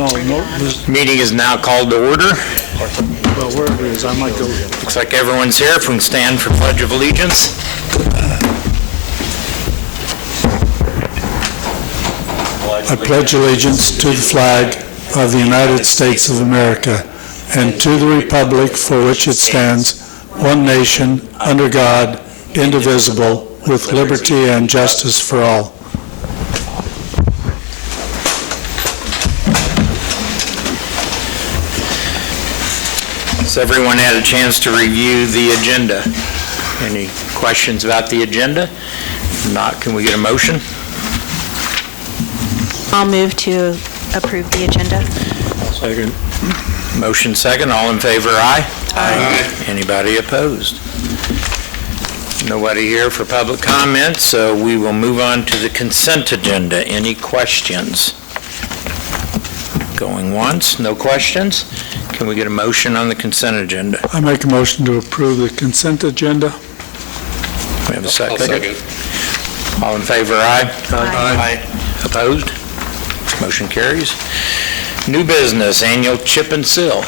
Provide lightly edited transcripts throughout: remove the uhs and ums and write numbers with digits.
No. Meeting is now called to order. Well, wherever it is, I might go. Looks like everyone's here. If we can stand for Pledge of Allegiance. I pledge allegiance to the flag of the United States of America and to the republic for which it stands, one nation, under God, indivisible, with liberty and justice for all. Has everyone had a chance to review the agenda? Any questions about the agenda? If not, can we get a motion? I'll move to approve the agenda. Second. Motion second. All in favor, aye? Aye. Anybody opposed? Nobody here for public comment, so we will move on to the consent agenda. Any questions? Going once, no questions? Can we get a motion on the consent agenda? I make a motion to approve the consent agenda. We have a second? Second. All in favor, aye? Aye. Opposed? Motion carries. New business, annual chip and seal.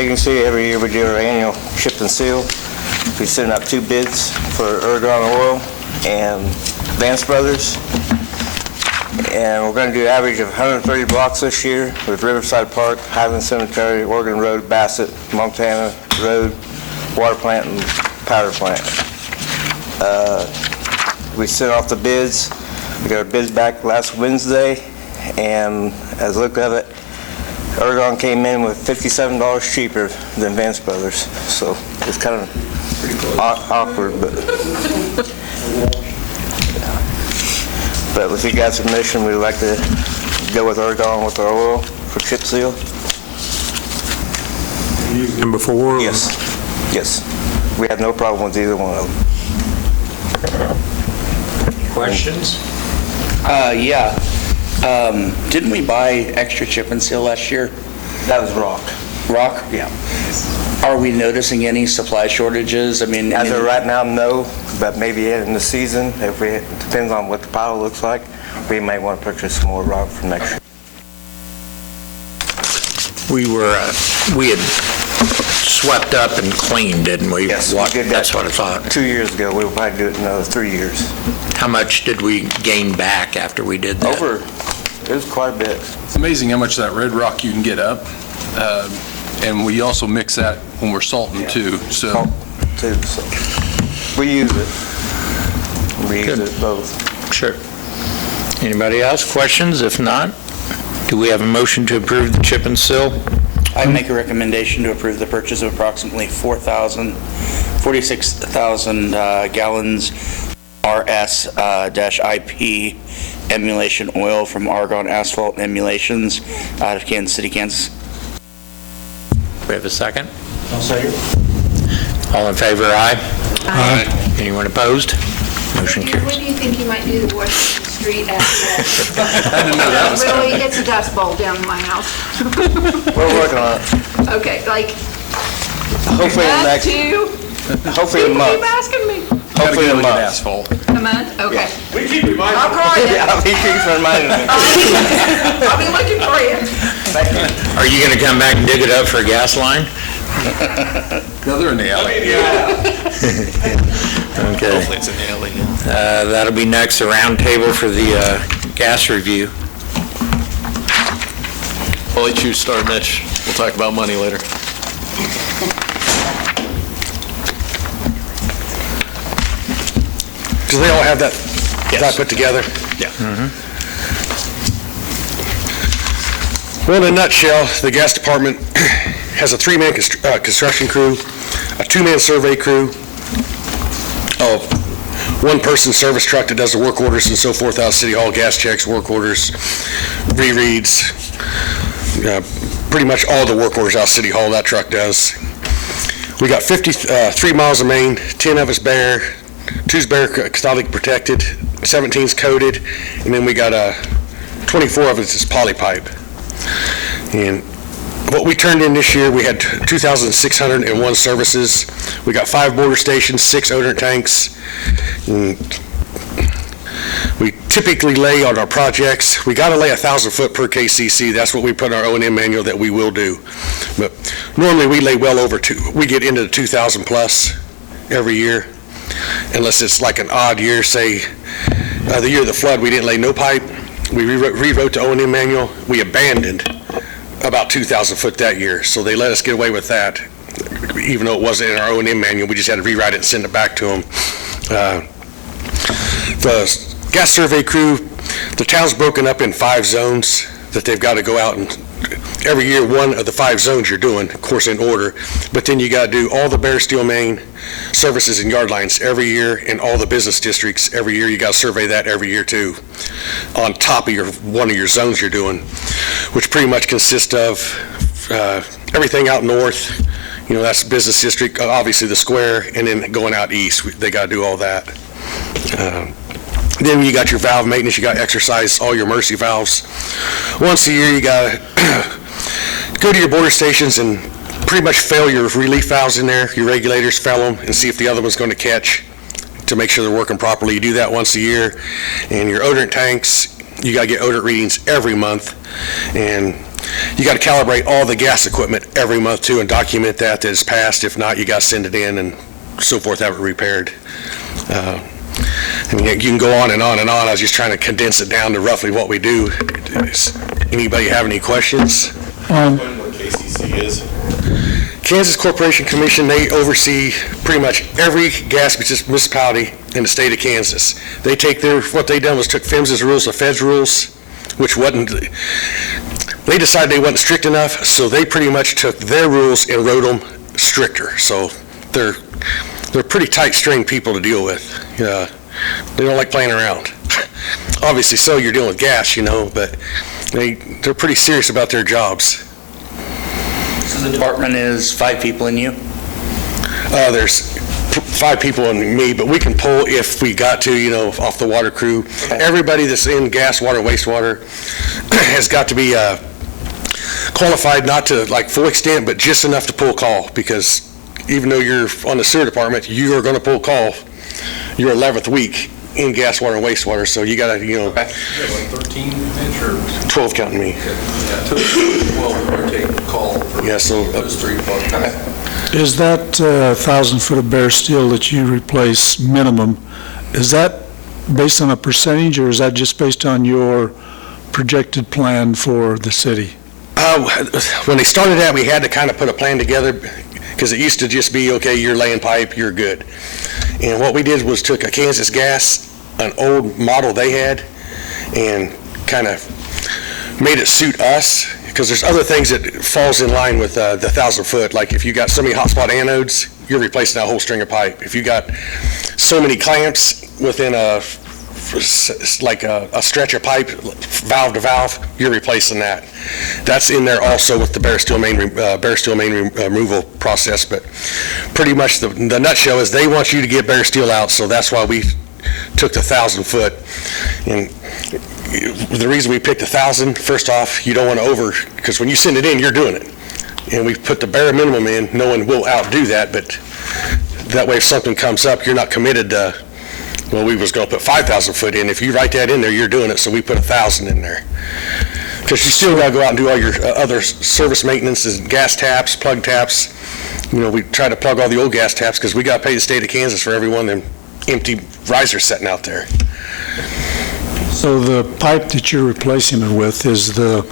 You can see every year we do our annual chip and seal. We send out 2 bids for Ergon Oil and Vance Brothers. And we're going to do an average of 130 blocks this year with Riverside Park, Highland Cemetery, Oregon Road, Bassett, Montana Road, water plant, and powder plant. We sent off the bids. We got our bids back last Wednesday, and as I looked at it, Ergon came in with $57 cheaper than Vance Brothers, so it's kind of awkward, but with you guys' permission, we'd like to go with Ergon with our oil for chip seal. Number 4? Yes. We have no problem with either one of them. Questions? Yeah. Didn't we buy extra chip and seal last year? That was rock. Rock? Yeah. Are we noticing any supply shortages? I mean, As of right now, no, but maybe in the season, it depends on what the pile looks like, we may want to purchase some more rock for next year. We had swept up and cleaned, didn't we? Yes, we did that. That's what I thought. 2 years ago, we'll probably do it in another 3 years. How much did we gain back after we did that? It was quite a bit. It's amazing how much of that red rock you can get up. And we also mix that when we're salting too. So we use it. We use it both. Sure. Anybody else? Questions? If not, do we have a motion to approve the chip and seal? I make a recommendation to approve the purchase of approximately 46,000 gallons RS-IP emulsion oil from Argon Asphalt Emulations out of Kansas City, Kansas. We have a second? I'll second. All in favor, aye? Aye. Anyone opposed? Motion When carries. do you think you might do the Washington Street aspect? I didn't know that was Really, coming. it's a dust bowl down in my house. We're working on it. Okay, like, Hopefully in the that next, too? hopefully in a People keep month. asking me. Gotta Hopefully get in a it with month. asphalt. A month? Okay. We keep reminding I'll call you. Yeah, he keeps reminding me. I'll be looking for you. Thank you. Are you going to come back and dig it up for a gas line? No, they're in the alley. Okay. Hopefully it's in the alley. That'll be next, a round table for the gas review. I'll let you start, Mitch. We'll talk about money later. Do they all have that put together? Yeah. Well, in a nutshell, the gas department has a 3-man construction crew, a 2-man survey crew, a 1-person service truck that does the work orders and so forth out of City Hall, gas checks, work orders, rereads, pretty much all the work orders out of City Hall that truck does. We got 53 miles of main, 10 of it's bare, 2's bare cathodic protected, 17's coated, and then we got 24 of it is poly pipe. And what we turned in this year, we had 2,601 services. We got 5 border stations, 6 odorant tanks. We typically lay on our projects, we got to lay 1,000 foot per KCC. That's what we put in our O&M manual that we will do. But normally we lay well over we get into the 2,000 plus every year, unless it's like an odd year, say the year of the flood, we didn't lay no pipe. We rewrote the O&M manual. We abandoned about 2,000 foot that year, so they let us get away with that. Even though it wasn't in our O&M manual, we just had to rewrite it and send it back to them. The gas survey crew, the town's broken up in 5 zones that they've got to go out, and every year one of the 5 zones you're doing, of course in order, but then you got to do all the bare steel main services and yard lines every year, in all the business districts every year. You got to survey that every year too, on top of one of your zones you're doing, which pretty much consists of everything out north. That's business district, obviously the square, and then going out east, they got to do all that. Then you got your valve maintenance, you got to exercise all your mercy valves. Once a year, you got to go to your border stations and pretty much fail your relief valves in there, your regulators, fail them, and see if the other one's going to catch to make sure they're working properly. You do that once a year. And your odorant tanks, you got to get odorant readings every month. And you got to calibrate all the gas equipment every month too and document that it's passed. If not, you got to send it in and so forth, have it repaired. You can go on and on and on. I was just trying to condense it down to roughly what we do. Does anybody have any questions? What KCC is? Kansas Corporation Commission, they oversee pretty much every gas municipality in the state of Kansas. They take what they done was took PHMSA's rules, the Fed's rules, which wasn't, they decided they wasn't strict enough, so they pretty much took their rules and wrote them stricter. So they're pretty tight-string people to deal with. They don't like playing around. Obviously, so you're dealing with gas, but they're pretty serious about their jobs. So the department is 5 people in you? There's 5 people in me, but we can pull if we got to, off the water crew. Okay. Everybody that's in gas, water, wastewater has got to be qualified, not to like full extent, but just enough to pull call, because even though you're on the sewer department, you are going to pull call your 11th week in gas, water, and wastewater, so you got to, You have like 13 inch or? 12 counting me. Yeah, 12 or take call for those 3 departments. Is that 1,000 foot of bare steel that you replace minimum, is that based on a percentage, or is that just based on your projected plan for the city? When they started that, we had to kind of put a plan together, because it used to just be, okay, you're laying pipe, you're good. And what we did was took a Kansas Gas, an old model they had, and kind of made it suit us, because there's other things that falls in line with the 1,000 foot. Like if you got so many hotspot anodes, you're replacing that whole string of pipe. If you got so many clamps within a stretch of pipe, valve to valve, you're replacing that. That's in there also with the bare steel main removal process. But pretty much the nutshell is they want you to get bare steel out, so that's why we took the 1,000 foot. And the reason we picked 1,000, first off, you don't want to because when you send it in, you're doing it. And we put the bare minimum in. No one will outdo that, but that way if something comes up, you're not committed to, well, we was going to put 5,000 foot in. If you write that in there, you're doing it, so we put 1,000 in there. Because you still got to go out and do all your other service maintenance, gas taps, plug taps. We try to plug all the old gas taps because we got to pay the state of Kansas for every one of them empty risers sitting out there. So the pipe that you're replacing it with is the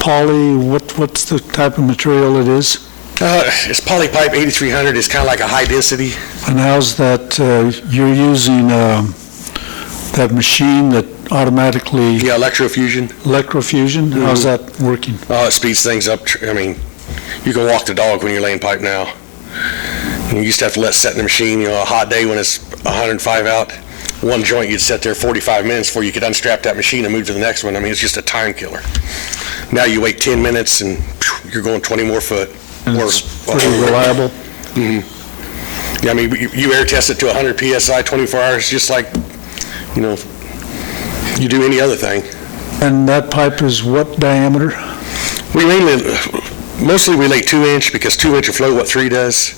poly, what's the type of material it is? It's poly pipe 8300. It's kind of like a high density. And how's that, you're using that machine that automatically... Yeah, electrofusion. Electrofusion? Mm-hmm. How's that working? Oh, it speeds things up. I mean, you can walk the dog when you're laying pipe now. You used to have to let it set in the machine, a hot day when it's 105 out. One joint, you'd sit there 45 minutes before you could unstrap that machine and move to the next one. I mean, it's just a time killer. Now you wait 10 minutes and you're going 20 more foot. And it's pretty reliable. Mm-hmm. Yeah, I mean, you air test it to 100 PSI 24 hours, just like, you do any other thing. And that pipe is what diameter? We mainly, Mostly we lay 2-inch because 2-inch will flow what 3 does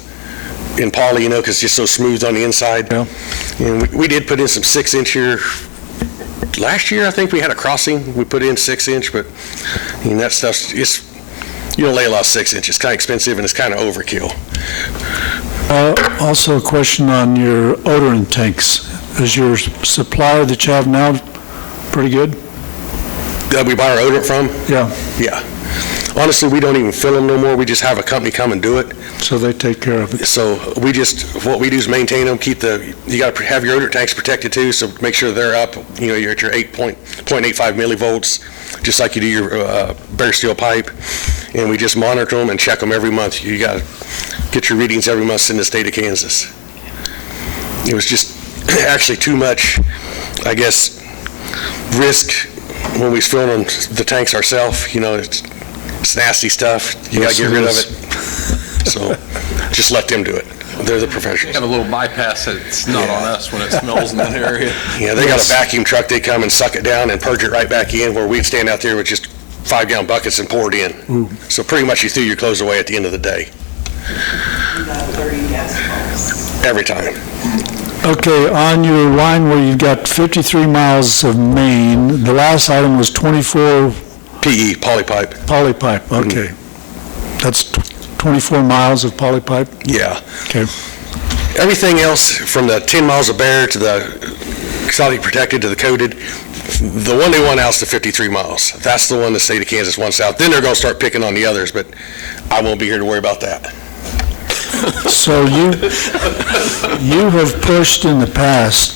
in poly, because it's just so smooth on the inside. Yeah. And we did put in some 6-inch here. Last year, I think we had a crossing. We put in 6-inch, but that stuff's, you don't lay a lot of 6-inch. It's kind of expensive and it's kind of overkill. Also a question on your odorant tanks. Is your supplier that you have now pretty good? That we buy our odorant from? Yeah. Yeah. Honestly, we don't even fill them no more. We just have a company come and do it. So they take care of it. So what we do is maintain them, you got to have your odor tanks protected too, so make sure they're up, you're at your 0.85 millivolts, just like you do your bare steel pipe. And we just monitor them and check them every month. You got to get your readings every month in the state of Kansas. It was just actually too much, I guess, risk when we was filling the tanks ourselves. It's nasty stuff. You got to get rid of it. So just let them do it. They're the professionals. Have a little bypass that's not on us when it smells in that area. Yeah, they got a vacuum truck. They come and suck it down and purge it right back in, where we'd stand out there with just 5-gallon buckets and pour it in. Ooh. So pretty much you threw your clothes away at the end of the day. Every time. Okay, on your line where you've got 53 miles of main, the last item was 24 PE, polypipe. polypipe. Okay. That's 24 miles of polypipe? Yeah. Okay. Everything else from the 10 miles of bare to the exotic protected to the coated, the one they want out is the 53 miles. That's the one the state of Kansas wants out. Then they're going to start picking on the others, but I won't be here to worry about that. So you have pushed in the past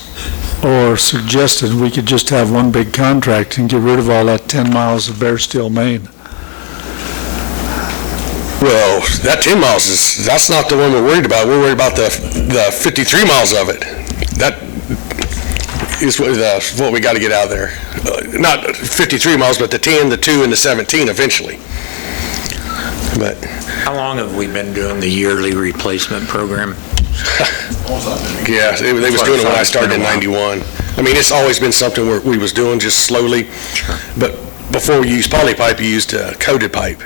or suggested we could just have one big contract and get rid of all that 10 miles of bare steel main. Well, that 10 miles that's not the one we're worried about. We're worried about the 53 miles of it. That is what we got to get out of there. Not 53 miles, but the 10, the 2, and the 17 eventually. But How long have we been doing the yearly replacement program? yeah, they was doing it when I started in 91. I mean, it's always been something we was doing just slowly. Sure. But before we used polypipe, you used coated pipe.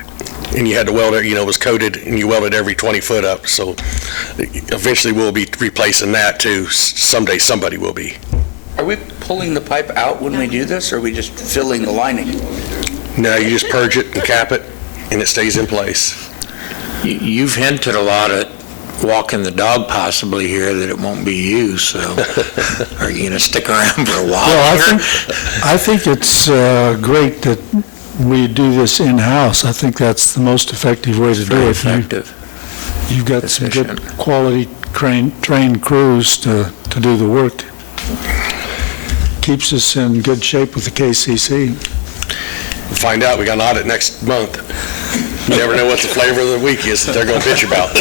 And you had to weld it, it was coated, and you welded every 20 foot up. So eventually we'll be replacing that too. Someday somebody will be. Are we pulling the pipe out when we do this, or are we just filling the lining? No, you just purge it and cap it, and it stays in place. You've hinted a lot at walking the dog possibly here that it won't be you, so are you going to stick around for a while? Well, I think it's great that we do this in-house. I think that's the most effective way to do Very it. effective. You've got some good Efficient. quality trained crews to do the work. Keeps us in good shape with the KCC. We'll find out. We got an audit next month. You never know what the flavor of the week is that they're going to bitch about.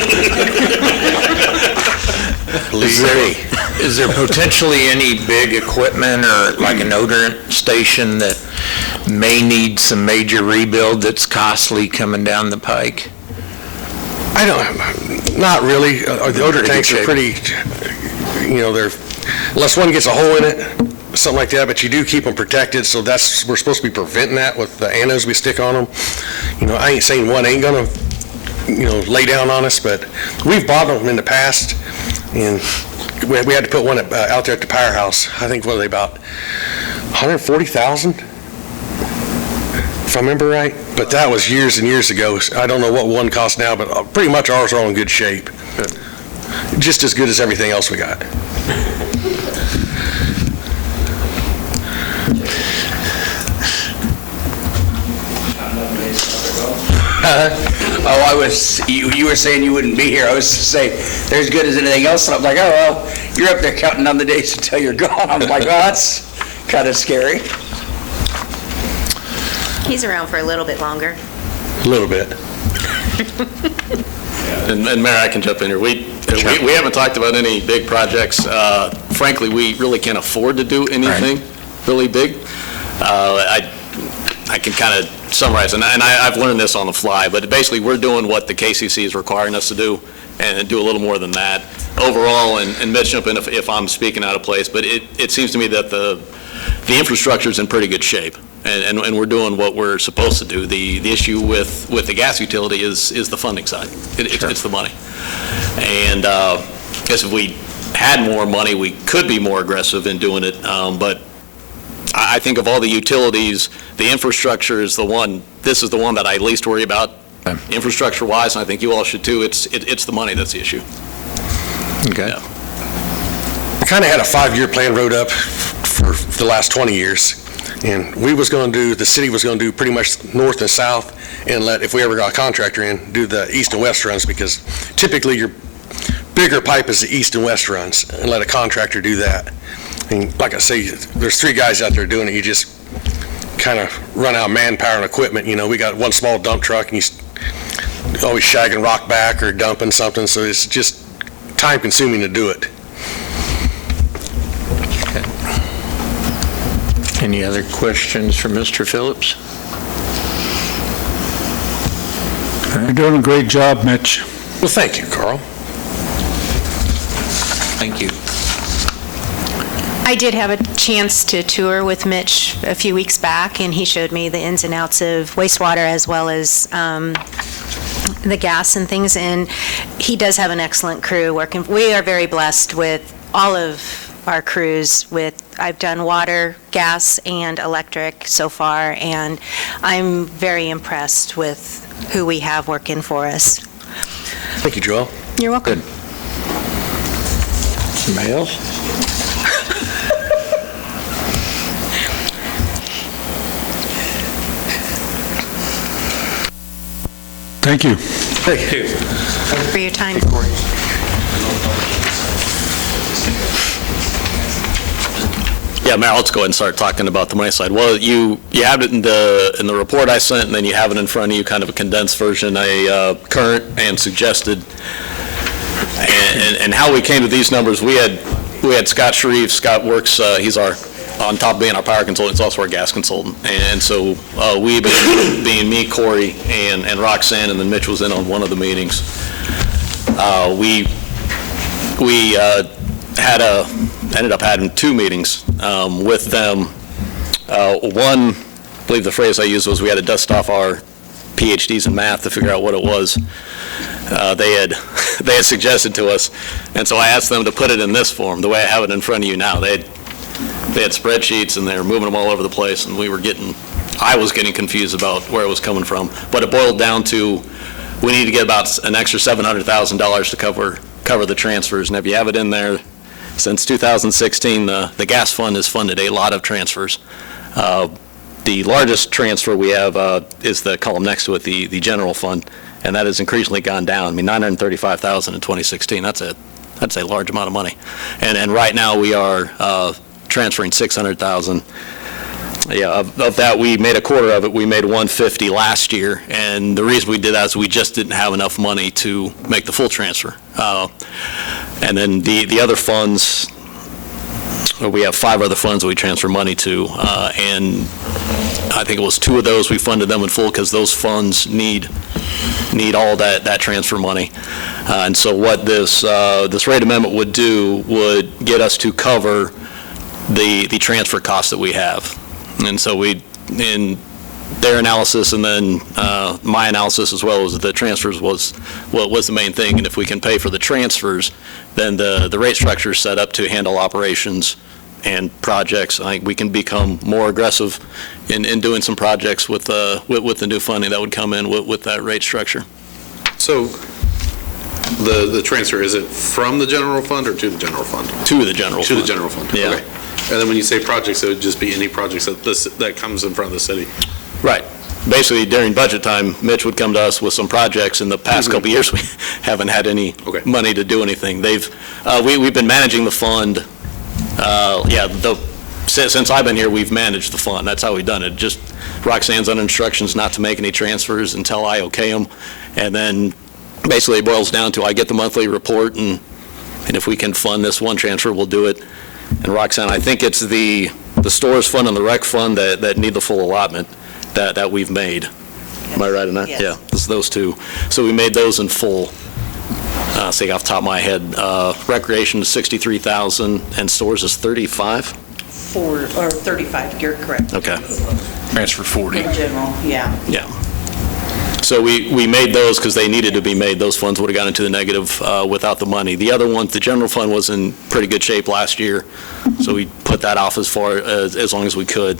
Believe me. Is there potentially any big equipment or like an odorant station that may need some major rebuild that's costly coming down the pike? Not really. The odor tanks are pretty, they're, unless one gets a hole in it, something like that, but you do keep them protected, so we're supposed to be preventing that with the anodes we stick on them. I ain't saying one ain't gonna, lay down on us, but we've bought them in the past, and we had to put one out there at the powerhouse. I think, what are they, about 140,000? If I remember right, but that was years and years ago. I don't know what one costs now, but pretty much ours are all in good shape. Just as good as everything else we got. You were saying you wouldn't be here. I was to say, they're as good as anything else. And I'm like, oh, well, you're up there counting down the days until you're gone. I'm like, well, that's kind of scary. He's around for a little bit longer. A little bit. And Mayor, I can jump in here. We haven't talked about any big projects. Frankly, we really can't afford to do anything really big. I can kind of summarize, and I've learned this on the fly, but basically we're doing what the KCC is requiring us to do and do a little more than that. Overall, and Mitch, jump in if I'm speaking out of place, but it seems to me that the infrastructure is in pretty good shape. and we're doing what we're supposed to do. The issue with the gas utility is the funding side. It's the money. And I guess if we had more money, we could be more aggressive in doing it. But I think of all the utilities, the infrastructure is the one, this is the one that I least worry about infrastructure-wise, and I think you all should too. It's the money that's the issue. Okay. Yeah. We kind of had a 5-year plan wrote up for the last 20 years. And the city was going to do pretty much north and south, and if we ever got a contractor in, do the east and west runs, because typically your bigger pipe is the east and west runs, and let a contractor do that. And like I say, there's 3 guys out there doing it. You just kind of run out of manpower and equipment. We got one small dump truck, and he's always shagging rock back or dumping something, so it's just time consuming to do it. Any other questions for Mr. Phillips? You're doing a great job, Mitch. Well, thank you, Carl. Thank you. I did have a chance to tour with Mitch a few weeks back, and he showed me the ins and outs of wastewater as well as the gas and things, and he does have an excellent crew working. We are very blessed with all of our crews. I've done water, gas, and electric so far, and I'm very impressed with who we have working for us. Thank you, Joel. You're welcome. Good. Somebody else? Thank you. Thank you. For your time. Yeah, Mayor, let's go ahead and start talking about the money side. Well, you have it in the report I sent, and then you have it in front of you, kind of a condensed version, a current and suggested. And how we came to these numbers, we had Scott Sharif. Scott works, he's on top of being our power consultant, he's also our gas consultant. And so we, being me, Corey, and Roxanne, and then Mitch was in on one of the meetings, we ended up having 2 meetings with them. One, I believe the phrase I used was we had to dust off our PhDs in math to figure out what it was they had suggested to us. And so I asked them to put it in this form, the way I have it in front of you now. They had spreadsheets, and they were moving them all over the place, and I was getting confused about where it was coming from. But it boiled down to, we need to get about an extra $700,000 to cover the transfers. And if you have it in there, since 2016, the gas fund has funded a lot of transfers. The largest transfer we have is the column next to it, the general fund, and that has increasingly gone down. I mean, $935,000 in 2016. That's a large amount of money. And right now we are transferring $600,000. Yeah, of that, we made a quarter of it. We made $150 last year, and the reason we did that is we just didn't have enough money to make the full transfer. And then the other funds, we have 5 other funds that we transfer money to, and I think it was 2 of those we funded them in full because those funds need all that transfer money. And so what this rate amendment would do would get us to cover the transfer costs that we have. And so in their analysis, and then my analysis as well, was that the transfers was the main thing. And if we can pay for the transfers, then the rate structure is set up to handle operations and projects. I think we can become more aggressive in doing some projects with the new funding that would come in with that rate structure. So the transfer, is it from the general fund or to the general fund? To the general fund. To the general fund, Yeah. okay. And then when you say projects, it would just be any projects that comes in front of the city? Right. Basically, during budget time, Mitch would come to us with some projects. In the past couple of years, we haven't had any money to do anything. We've been managing the fund. Since I've been here, we've managed the fund. That's how we've done it. Just Roxanne's under instructions not to make any transfers until I okay them. And then basically it boils down to, I get the monthly report, and if we can fund this one transfer, we'll do it. And Roxanne, I think it's the stores fund and the rec fund that need the full allotment that we've made. Yes. Am I right on that? Yes. Yeah, it's those 2. So we made those in full. Say off the top of my head, recreation is $63,000 and stores is $35,000. Or 35, you're correct. Okay. transfer 40. In general, yeah. Yeah. So we made those because they needed to be made. Those funds would have gone into the negative without the money. The other ones, the general fund was in pretty good shape last year, so we put that off as long as we could.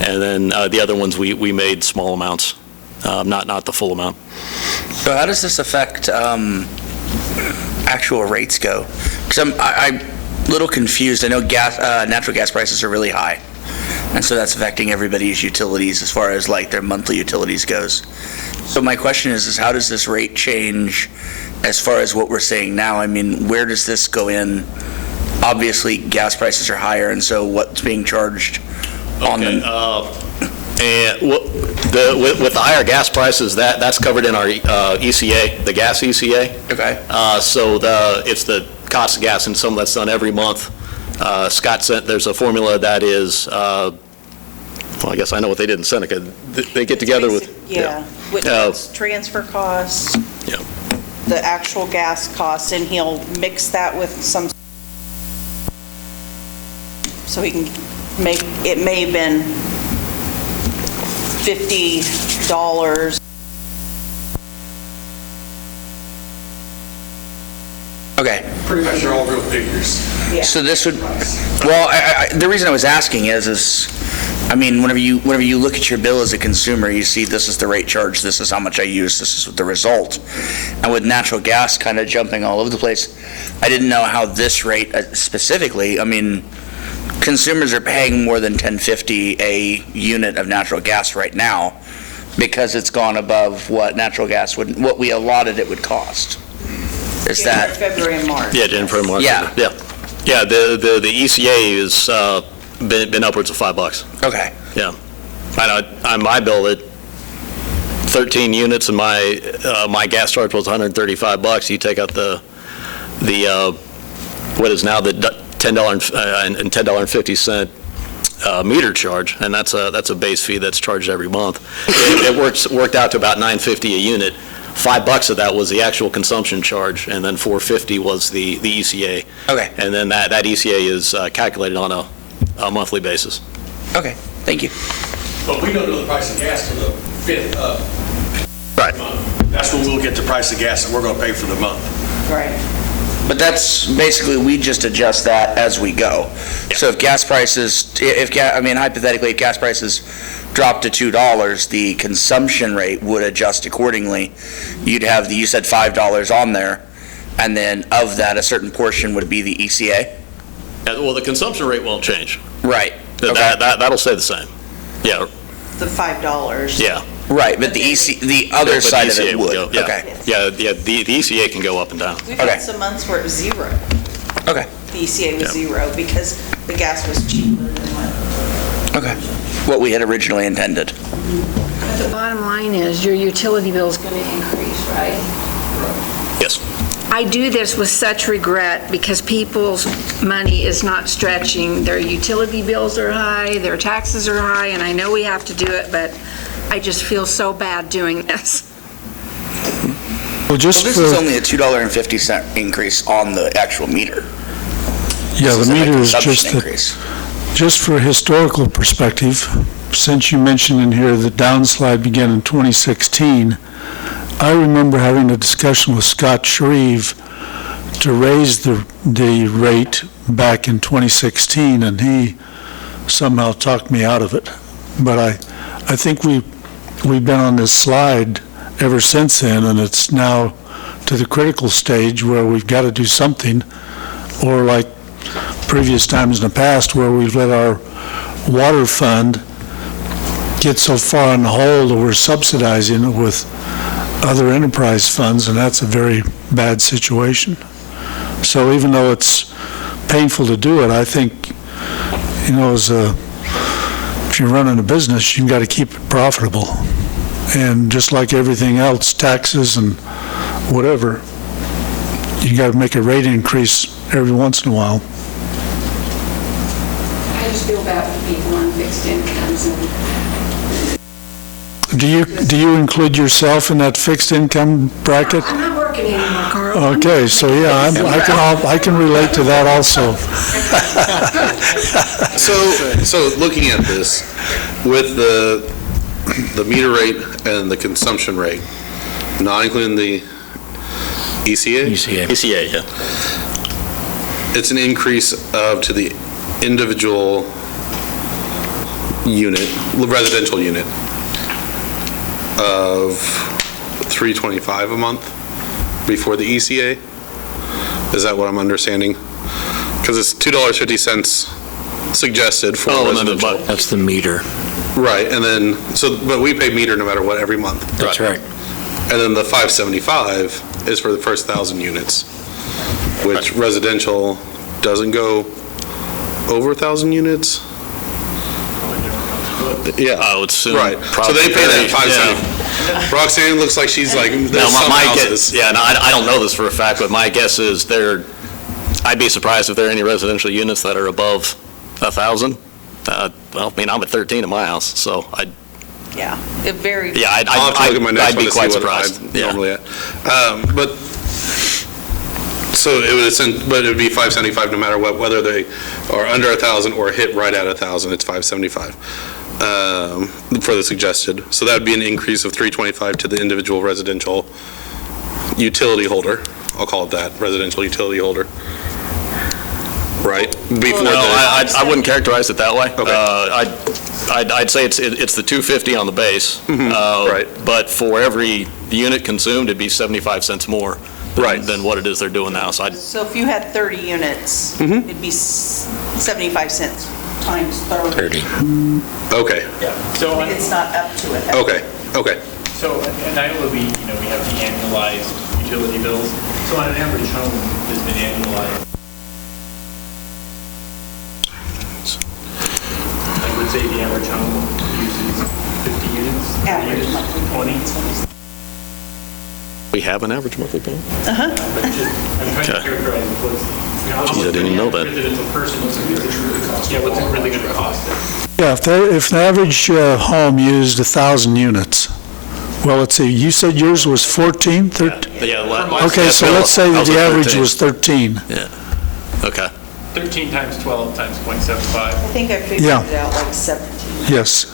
And then the other ones, we made small amounts, not the full amount. So how does this affect actual rates go? Because I'm a little confused. I know natural gas prices are really high, and so that's affecting everybody's utilities as far as like their monthly utilities goes. So my question is how does this rate change as far as what we're saying now? I mean, where does this go in? Obviously, gas prices are higher, and so what's being charged on them? And with the higher gas prices, that's covered in our ECA, the gas ECA. Okay. So it's the cost of gas, and some of that's done every month. Scott sent, there's a formula that is, well, I guess I know what they did in Seneca. They get together with... Yeah, with transfer costs, Yeah. the actual gas costs, and he'll mix that with some, so he can make, it may have been $50. Okay. Pretty much they're all real figures. Yeah. So this would, well, the reason I was asking is, I mean, whenever you look at your bill as a consumer, you see this is the rate charge, this is how much I use, this is the result. And with natural gas kind of jumping all over the place, I didn't know how this rate specifically, I mean, consumers are paying more than $10.50 a unit of natural gas right now because it's gone above what natural gas would, what we allotted it would cost. Is January, that? February, and March. Yeah, January, February, March. Yeah. Yeah, the ECA has been upwards of $5. Okay. Yeah. I know, on my bill, 13 units and my gas charge was $135. You take out the what is now the $10.50 meter charge, and that's a base fee that's charged every month. It worked out to about $9.50 a unit. $5 of that was the actual consumption charge, and then $4.50 was the ECA. Okay. And then that ECA is calculated on a monthly basis. Okay. Thank you. But we don't know the price of gas till the 5th of Right. the month. That's when we'll get the price of gas that we're going to pay for the month. Right. But that's basically, we just adjust that as we go. So if gas prices, hypothetically, if gas prices drop to $2, the consumption rate would adjust accordingly. You'd have you said $5 on there, and then of that, a certain portion would be the ECA? Yeah, well, the consumption rate won't change. Right. Okay. That'll stay the same. Yeah. The $5. Yeah. Right, but the other But side of ECA it will would. go, yeah. Okay. Yeah, the ECA can go up and down. We've Okay. had some months where it was zero. Okay. The ECA was Yeah. zero because the gas was cheaper than what. Okay. What we had originally intended. But the bottom line is your utility bill is going to increase, right? Yes. I do this with such regret because people's money is not stretching. Their utility bills are high, their taxes are high, and I know we have to do it, but I just feel so bad doing this. Well, just Well, this is for, only a $2.50 increase on the actual meter. yeah, This the isn't a meter is consumption just, increase. just for historical perspective, since you mentioned in here the downslide began in 2016, I remember having a discussion with Scott Shreve to raise the rate back in 2016, and he somehow talked me out of it. But I think we've been on this slide ever since then, and it's now to the critical stage where we've got to do something, or like previous times in the past where we've let our water fund get so far in the hole that we're subsidizing it with other enterprise funds, and that's a very bad situation. So even though it's painful to do it, I think, if you're running a business, you've got to keep it profitable. And just like everything else, taxes and whatever, you got to make a rate increase every once in a while. I just feel bad for people on fixed incomes and Do you include yourself in that fixed income bracket? I'm not working anymore, Carl. Okay, so yeah, I can relate to that also. So looking at this, with the meter rate and the consumption rate, not including the ECA? ECA, yeah. It's an increase to the individual unit, residential unit, of $325 a month before the ECA? Is that what I'm understanding? Because it's $2.50 suggested for residential. That's the meter. Right, and then, but we pay meter no matter what every month. That's right. And then the $575 is for the first 1,000 units, which residential doesn't go over 1,000 units? Yeah. I would assume. Right, so they pay that $575. Roxanne looks like she's like, there's some houses. Yeah, no, I don't know this for a fact, but my guess is I'd be surprised if there are any residential units that are above 1,000. Well, I mean, I'm at 13 in my house, so Yeah, it varies. yeah, I'll have to look at my next I'd one be to see quite what surprised. I'm Yeah. normally at. But, so it would be $575 no matter what, whether they are under 1,000 or hit right at 1,000, it's $575 for the suggested. So that would be an increase of $325 to the individual residential utility holder. I'll call it that, residential utility holder. Right? Before No, I wouldn't characterize it that way. Okay. I'd say it's the 250 on the base. Right. But for every unit consumed, it'd be 75 cents more than what it is they're doing now. So So if you had 30 units, it'd be 75 cents times 30. Okay, So, It's not up to it. okay. so in Iola, we have the annualized utility bills. So on an average home that's been annualized, I would say the average home uses 50 units. Average monthly 20. we have an average monthly payment? But just, I'm trying to characterize what's, how Geez, I much didn't even know that. residential person, what's it really going to cost them? Yeah, if the average home used 1,000 units, well, let's see, you said yours was 14, 13? Okay, so let's say that the average was 13. Yeah, okay. 13 times 12 times 0.75. I think I figured Yeah. it out like 17. Yes.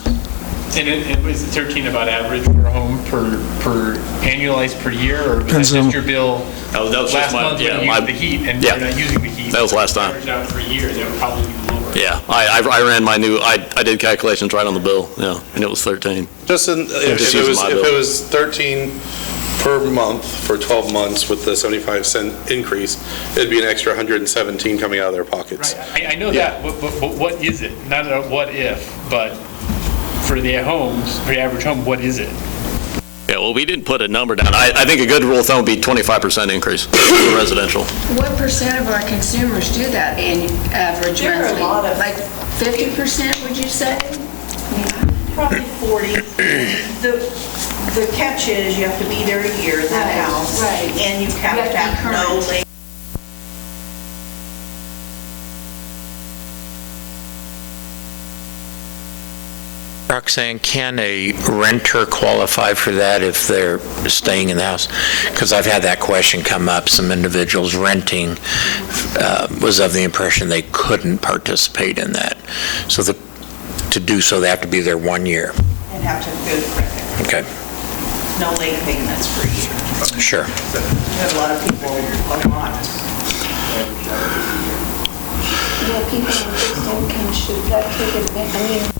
And is it 13 about average for a home per annualized per year, or was that Depends on- just your bill That was just last my- month yeah, when you my- used the heat and yeah. you're not using the heat? That was last time. Averaged out for a year, that would probably be lower. Yeah, I ran my I did calculations right on the bill, yeah, and it was 13. Just if Just it using was, my if bill. it was 13 per month for 12 months with the 75-cent increase, it'd be an extra 117 coming out of their pockets. Right, I know Yeah. that, but what is it? Not a what if, but for the homes, for the average home, what is it? Yeah, well, we didn't put a number down. I think a good rule of thumb would be 25% increase for residential. What percent of our consumers do that average There are a monthly? lot of- Like 50%, would you say? Probably 40. The catch is you have to be there a year in that Right, house. right. And you have You to have to be have no current. late. Roxanne, can a renter qualify for that if they're staying in the house? Because I've had that question come up. Some individuals renting was of the impression they couldn't participate in that. So to do so, they have to be there 1 year. And have to go to credit. Okay, No late payments for a year. sure. We have a lot of people a lot. Yeah, people on fixed income should that take advantage.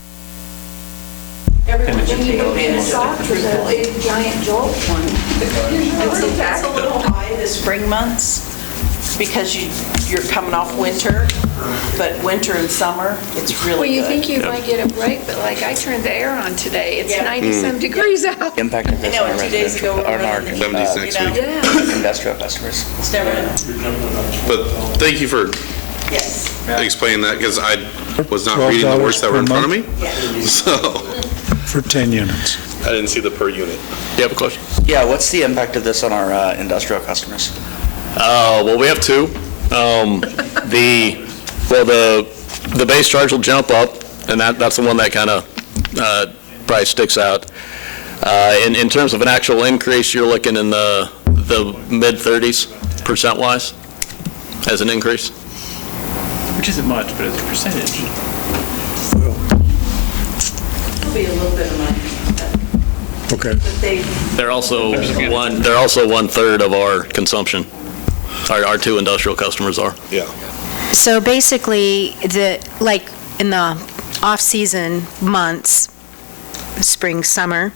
Everyone should When you take go to the advantage of doctor, that big giant jolt one. It's a little high the spring months because you're coming off winter, but winter and summer, it's really good. Well, you think you might get a break, but like I turned the air on today, it's Yeah. 90-some degrees out. Impact of I this know, on our and 2 days ago, we residential, were on our running the 70s heat, next you know? week. Yeah. industrial customers. It's never, But thank you for yes. explaining that, because I was not reading the words that were in front of me. So For 10 units. I didn't see the per unit. You have a question? Yeah, what's the impact of this on our industrial customers? Well, we have two. The base charge will jump up, and that's the one that kind of probably sticks out. In terms of an actual increase, you're looking in the mid-30s percent-wise as an increase. Which isn't much, but it's a percentage. still be a little bit of money. Okay. But they, They're also one third of our consumption. Our two industrial customers are. Yeah. So basically, like in the off-season months, spring, summer,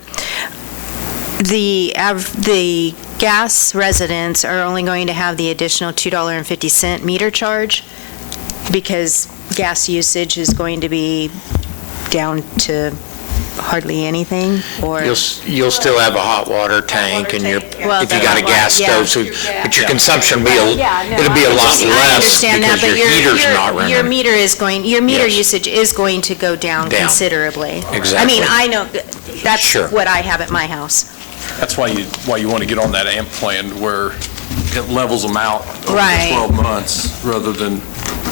the gas residents are only going to have the additional $2.50 meter charge because gas usage is going to be down to hardly anything, or? You'll still have a hot water tank and Well, if you got a gas yeah. stove, but your consumption will be it'll be a lot I less understand that, because but your heater's not running. your meter Yes. usage is going to go down considerably. Exactly. I mean, I know, that's Sure. what I have at my house. That's why you want to get on that AMP plan where it levels them out over Right. 12 months rather than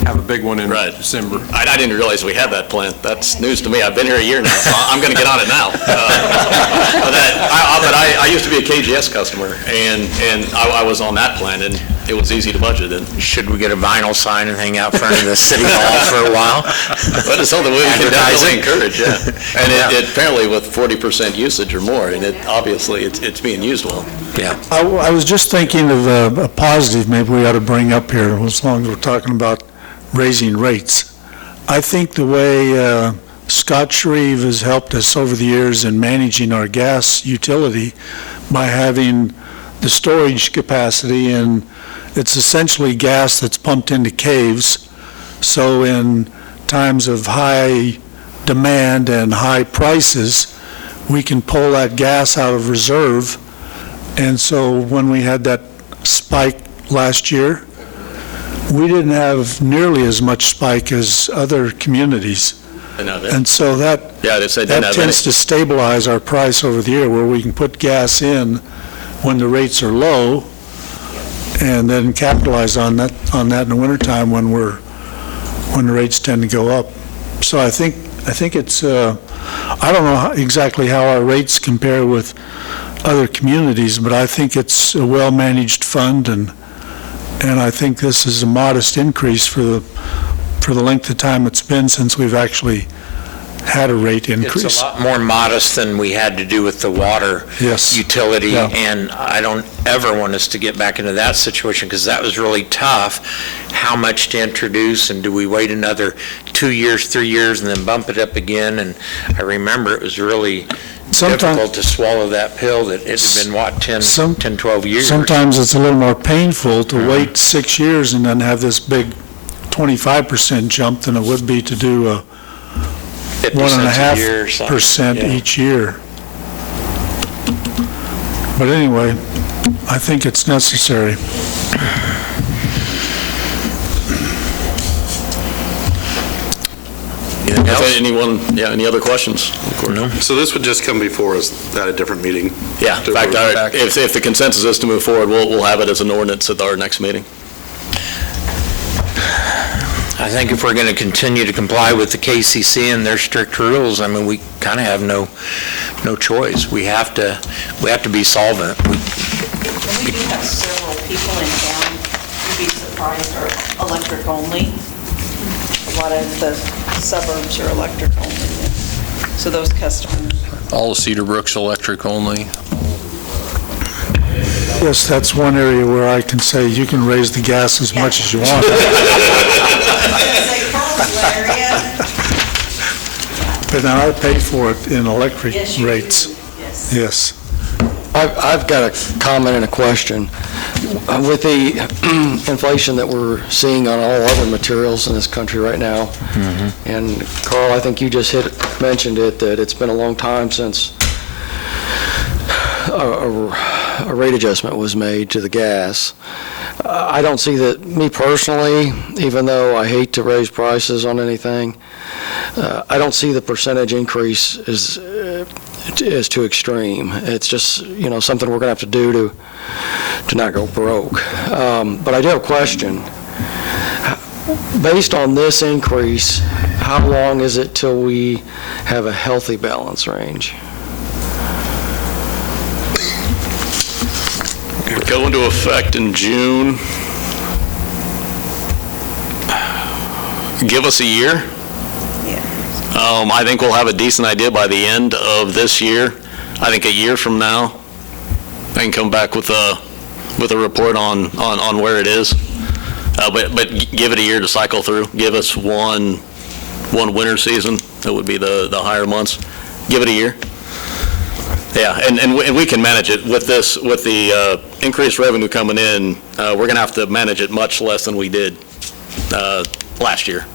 have a big one in Right. December. I didn't realize we had that plan. That's news to me. I've been here a year now, so I'm going to get on it now. But I used to be a KGS customer, and I was on that plan, and it was easy to budget in. Should we get a vinyl sign and hang out front of the city hall for a while? But it's something we can definitely Advertising. encourage, yeah. And it apparently with 40% usage or more, and obviously it's being used well. Yeah. I was just thinking of a positive maybe we ought to bring up here, as long as we're talking about raising rates. I think the way Scott Shreve has helped us over the years in managing our gas utility by having the storage capacity, and it's essentially gas that's pumped into caves. So in times of high demand and high prices, we can pull that gas out of reserve. And so when we had that spike last year, we didn't have nearly as much spike as other communities. And so that tends to stabilize our price over the year, where we can put gas in when the rates are low and then capitalize on that in the wintertime when the rates tend to go up. So I think it's, I don't know exactly how our rates compare with other communities, but I think it's a well-managed fund, and I think this is a modest increase for the length of time it's been since we've actually had a rate increase. It's a lot more modest than we had to do with the water utility, Yeah. and I don't ever want us to get back into that situation, because that was really tough. How much to introduce, and do we wait another 2 years, 3 years, and then bump it up again? And I remember it was really difficult to swallow that pill, that it had been, 10, 12 years. Sometimes it's a little more painful to wait 6 years and then have this big 25% jump than it would be to do a 50 cents a year or something. 1.5% each year. But anyway, I think it's necessary. Any other questions? No. So this would just come before us at a different meeting? Yeah, in fact, if the consensus is to move forward, we'll have it as an ordinance at our next meeting. I think if we're going to continue to comply with the KCC and their strict rules, I mean, we kind of have no choice. We have to be solvent. and we do have several people in town, you'd be surprised, are electric only. A lot of the suburbs are electric only, so those customers. All of Cedar Brook's electric only. Yes, that's one area where I can say you can raise the gas as much as you want. But now I pay for it in electric rates. Yes. I've got a comment and a question. With the inflation that we're seeing on all other materials in this country right now, and Carl, I think you just mentioned it, that it's been a long time since a rate adjustment was made to the gas. I don't see that, me personally, even though I hate to raise prices on anything, I don't see the percentage increase is too extreme. It's just, something we're going to have to do to not go broke. But I do have a question. Based on this increase, how long is it till we have a healthy balance range? Go into effect in June. Give us a year. I think we'll have a decent idea by the end of this year. I think a year from now, I can come back with a report on where it is. But give it a year to cycle through. Give us one winter season. That would be the higher months. Give it a year. Yeah, and we can manage it with this, with the increased revenue coming in. We're going to have to manage it much less than we did last year.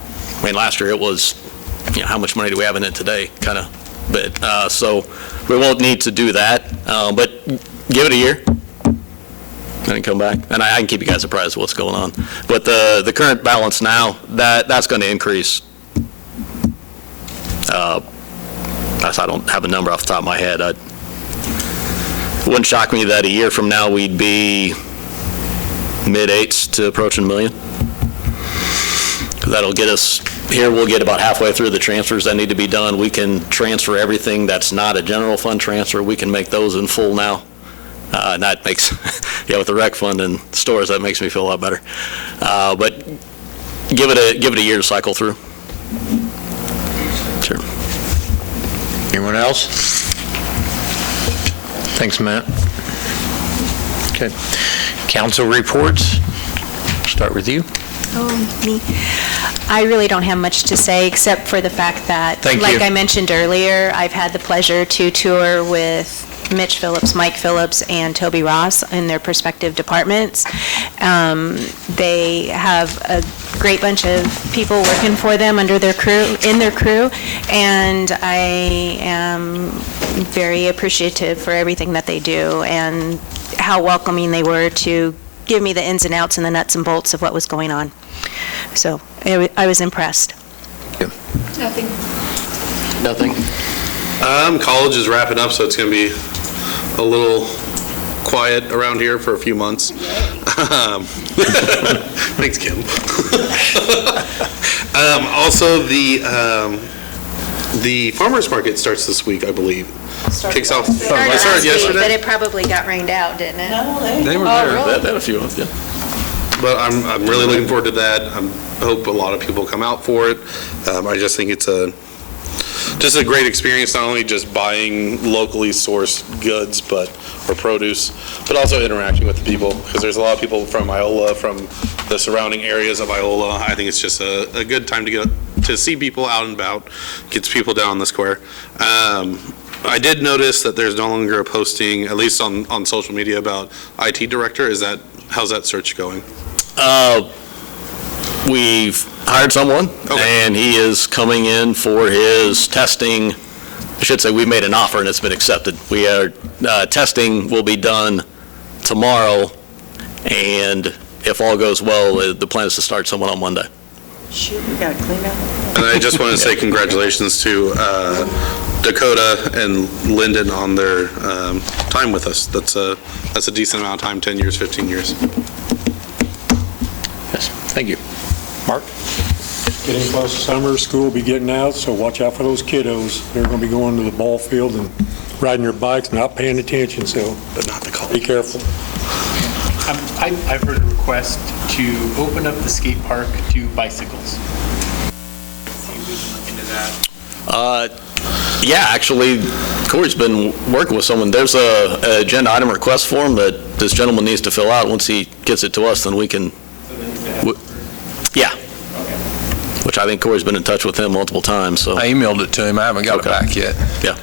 I mean, last year it was, how much money do we have in it today, kind of bit. So we won't need to do that, but give it a year and come back. And I can keep you guys apprised of what's going on. But the current balance now, that's going to increase. I don't have a number off the top of my head. It wouldn't shock me that a year from now we'd be mid-eights to approaching $1 million. That'll get us, here we'll get about halfway through the transfers that need to be done. We can transfer everything that's not a general fund transfer. We can make those in full now. And that makes, with the rec fund and stores, that makes me feel a lot better. But give it a year to cycle through. Sure. Anyone else? Thanks, Matt. Okay. Council reports. Start with you. Oh, me. I really don't have much to say except for the fact that, Thank like you. I mentioned earlier, I've had the pleasure to tour with Mitch Phillips, Mike Phillips, and Toby Ross in their respective departments. They have a great bunch of people working for them in their crew, and I am very appreciative for everything that they do and how welcoming they were to give me the ins and outs and the nuts and bolts of what was going on. So I was impressed. Nothing. College is wrapping up, so it's going to be a little quiet around here for a few months. Thanks, Kim. Also, the farmers market starts this week, I believe. Kicks off. It started yesterday. But it probably got rained out, didn't it? No, They were there. They had a few of them, yeah. But I'm really looking forward to that. I hope a lot of people come out for it. I just think it's just a great experience, not only just buying locally sourced goods or produce, but also interacting with the people, because there's a lot of people from Iola, from the surrounding areas of Iola. I think it's just a good time to see people out and about, gets people down on the square. I did notice that there's no longer a posting, at least on social media, about IT director. How's that search going? We've hired someone, and he is coming in for his testing. I should say we made an offer and it's been accepted. We are testing will be done tomorrow, and if all goes well, the plan is to start someone on Monday. Shoot, we gotta clean up. And I just want to say congratulations to Dakota and Lyndon on their time with us. That's a decent amount of time, 10 years, 15 years. Yes, thank you. Mark? Getting close to summer, school will be getting out, so watch out for those kiddos. They're going to be going to the ball field and riding their bikes, not paying attention, so be careful. I've heard a request to open up the skate park to bicycles. See if we can look into that. Yeah, actually, Corey's been working with someone. There's a agenda item request form that this gentleman needs to fill out. Once he gets it to us, then we can, yeah. Which I think Corey's been in touch with him multiple times, so. I emailed it to him. I haven't got it back yet. Yeah.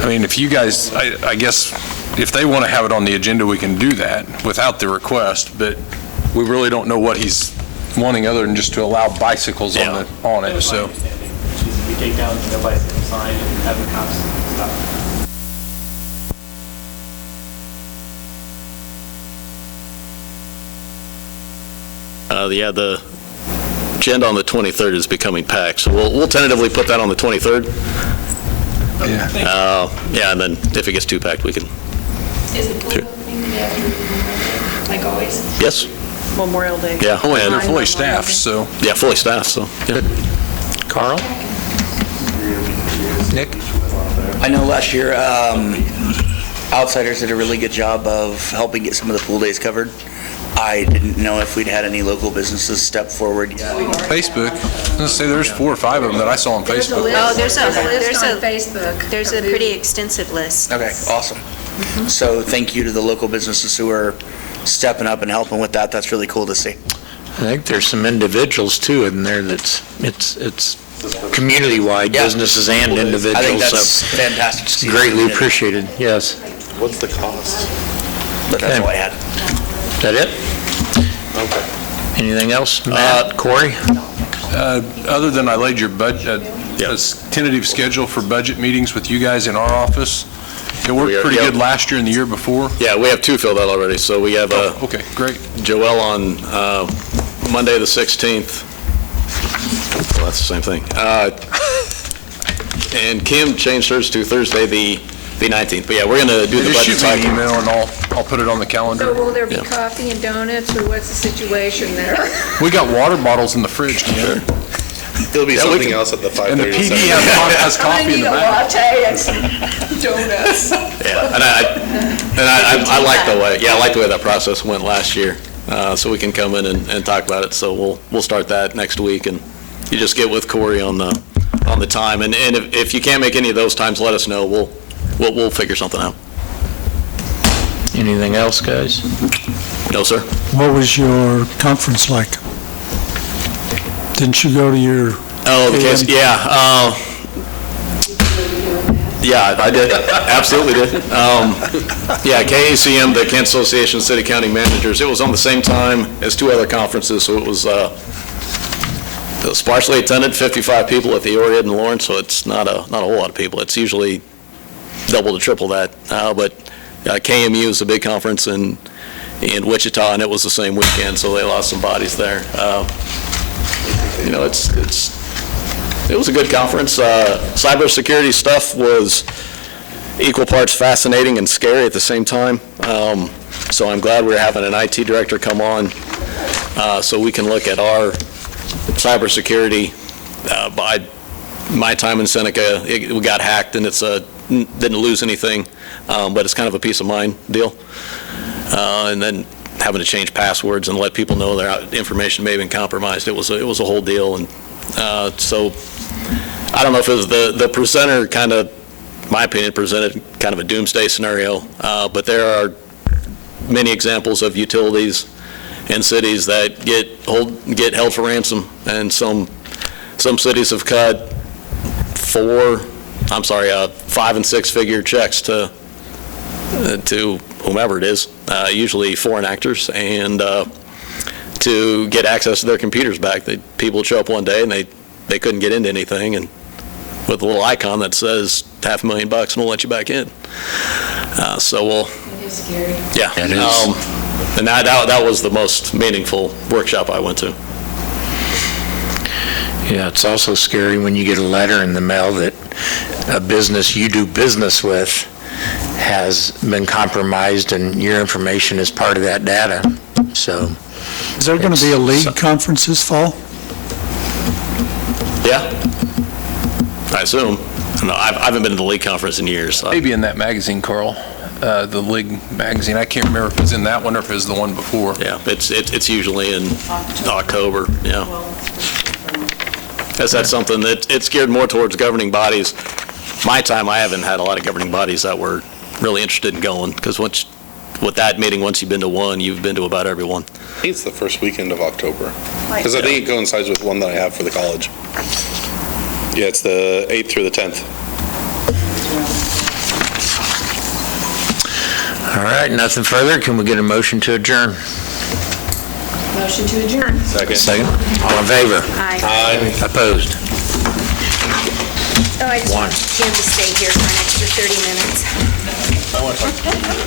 I mean, if you guys, I guess, if they want to have it on the agenda, we can do that without the request, but we really don't know what he's wanting other than just to allow bicycles on it, so. We take down the bicycle sign and have the cops stop. The agenda on the 23rd is becoming packed, so we'll tentatively put that on the 23rd. Yeah, and then if it gets too packed, we can. Is the pool opening the day after, like always? Yes. Memorial Day. Yeah. Oh, and they're fully staffed, so. Yeah, fully staffed, so. Yeah. Carl? Nick? I know last year, Outsiders did a really good job of helping get some of the pool days covered. I didn't know if we'd had any local businesses step forward yet. Facebook, let's say there's 4 or 5 of them that I saw on Facebook. Oh, there's a list on Facebook. There's a pretty extensive list. Okay, awesome. So thank you to the local businesses who are stepping up and helping with that. That's really cool to see. I think there's some individuals too in there it's community-wide, businesses and individuals. I think that's so fantastic to see. greatly appreciated, yes. What's the cost? But that's all I had. Is that it? Okay. Anything else? Matt, Corey? Other than I laid your budget, a tentative schedule for budget meetings with you guys in our office. It worked pretty good last year and the year before. Yeah, we have 2 filled out already, so we have Okay, great. Joelle on Monday, the 16th. Well, that's the same thing. And Kim changed hers to Thursday, the 19th. But yeah, we're going to do the Just budget shoot me an cycle. email and I'll put it on the calendar. So will there be coffee and donuts, or what's the situation there? We got water bottles in the fridge, Kim. There'll be something else at the 5:30. And the PD has coffee in the back. I need a latte and some donuts. Yeah, and I like the way, I like the way that process went last year. So we can come in and talk about it. So we'll start that next week, and you just get with Corey on the time. And if you can't make any of those times, let us know. We'll figure something out. Anything else, guys? No, sir. What was your conference like? Didn't you go to your... Oh, the case, yeah. Yeah, I did. Absolutely did. Yeah, KACM, the Kansas Association of City County Managers, it was on the same time as 2 other conferences, so it was sparsely attended, 55 people at the Iola in Lawrence, so it's not a whole lot of people. It's usually double to triple that. But KMU is a big conference in Wichita, and it was the same weekend, so they lost some bodies there. You know, it was a good conference. Cybersecurity stuff was equal parts fascinating and scary at the same time. So I'm glad we're having an IT director come on so we can look at our cybersecurity. By my time in Seneca, we got hacked and didn't lose anything, but it's kind of a peace of mind deal. And then having to change passwords and let people know their information may have been compromised. It was a whole deal. And so I don't know if it was the presenter kind of, my opinion, presented kind of a doomsday scenario, but there are many examples of utilities and cities that get held for ransom, and some cities have cut 5 and 6 figure checks to whomever it is, usually foreign actors, and to get access to their computers back. People would show up one day and they couldn't get into anything, and with a little icon that says $500,000 and we'll let you back in. So we'll. It is scary. Yeah. It is. And that was the most meaningful workshop I went to. Yeah, it's also scary when you get a letter in the mail that a business you do business with has been compromised and your information is part of that data. So Is there going to be a league conference this fall? Yeah, I assume. I haven't been to the league conference in years. So. Maybe in that magazine, Carl, the league magazine. I can't remember if it was in that one or if it was the one before. Yeah, it's usually in October. Yeah. That's something that it's geared more towards governing bodies. My time, I haven't had a lot of governing bodies that were really interested in going, because with that meeting, once you've been to one, you've been to about every one. I think it's the first weekend of October, because I think it coincides with one that I have for the college. Yeah, it's the 8th through the 10th. all right, nothing further. Can we get a motion to adjourn? Motion to adjourn. Second. All in favor? Aye. Opposed? Oh, I just One. want Kim to stay here for an extra 30 minutes.